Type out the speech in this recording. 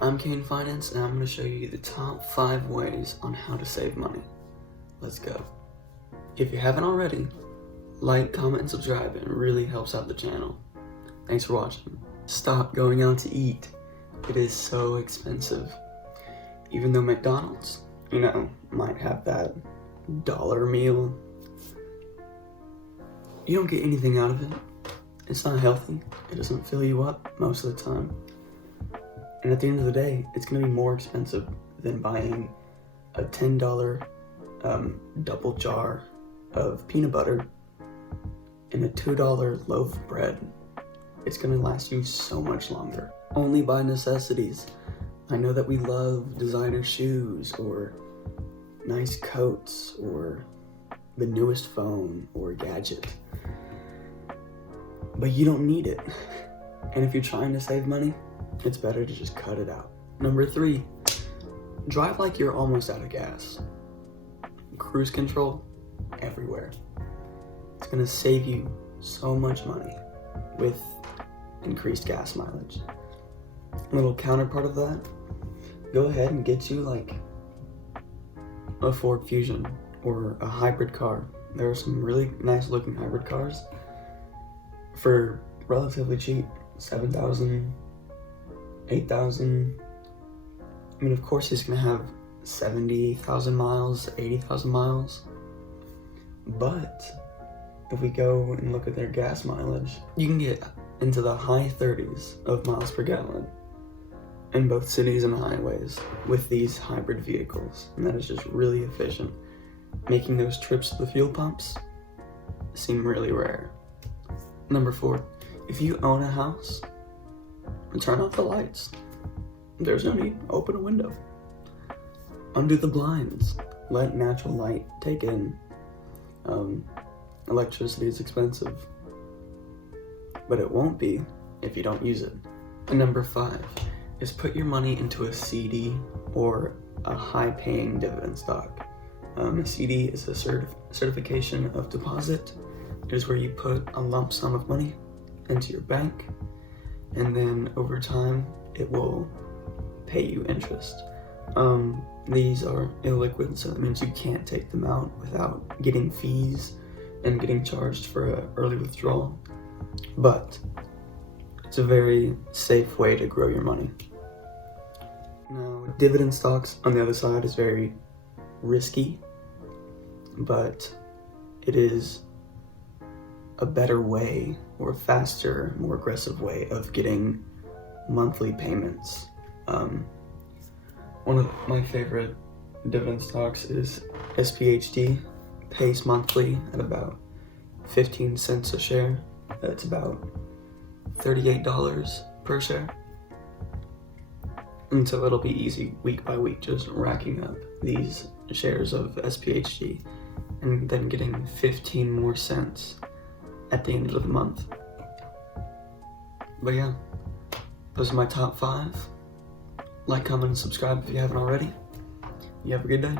I'm Kane Finance, and I'm going to show you the top 5 ways on how to save money. Let's go. If you haven't already, like, comment, and subscribe. It really helps out the channel. Thanks for watching. Stop going out to eat. It is so expensive. Even though McDonald's, might have that dollar meal, you don't get anything out of it. It's not healthy. It doesn't fill you up most of the time. And at the end of the day, it's going to be more expensive than buying a $10 double jar of peanut butter and a $2 loaf of bread. It's going to last you so much longer. Only buy necessities. I know that we love designer shoes or nice coats or the newest phone or gadget, but you don't need it. And if you're trying to save money, it's better to just cut it out. Number 3, drive like you're almost out of gas. Cruise control everywhere. It's gonna save you so much money with increased gas mileage. A little counterpart of that, go ahead and get you like a Ford Fusion or a hybrid car. There are some really nice looking hybrid cars for relatively cheap, $7,000, $8,000. I mean, of course it's gonna have 70,000 miles, 80,000 miles, but if we go and look at their gas mileage, you can get into the high 30s of miles per gallon in both cities and highways with these hybrid vehicles, and that is just really efficient, making those trips to the fuel pumps seem really rare. Number 4, if you own a house, turn off the lights. There's no need. Open a window. Undo the blinds. Let natural light take in. Electricity is expensive, but it won't be if you don't use it. And number 5 is put your money into a CD or a high-paying dividend stock. A CD is a certification of deposit. It is where you put a lump sum of money into your bank, and then over time it will pay you interest. These are illiquid, so that means you can't take them out without getting fees and getting charged for an early withdrawal, but it's a very safe way to grow your money. Now, dividend stocks on the other side is very risky, but it is a better way, or faster, more aggressive way of getting monthly payments. One of my favorite dividend stocks is SPHD, pays monthly at about 15 cents a share. That's about $38 per share. And so it'll be easy week by week just racking up these shares of SPHD and then getting 15 more cents at the end of the month. But yeah, those are my top 5. Like, comment, and subscribe if you haven't already. You have a good day.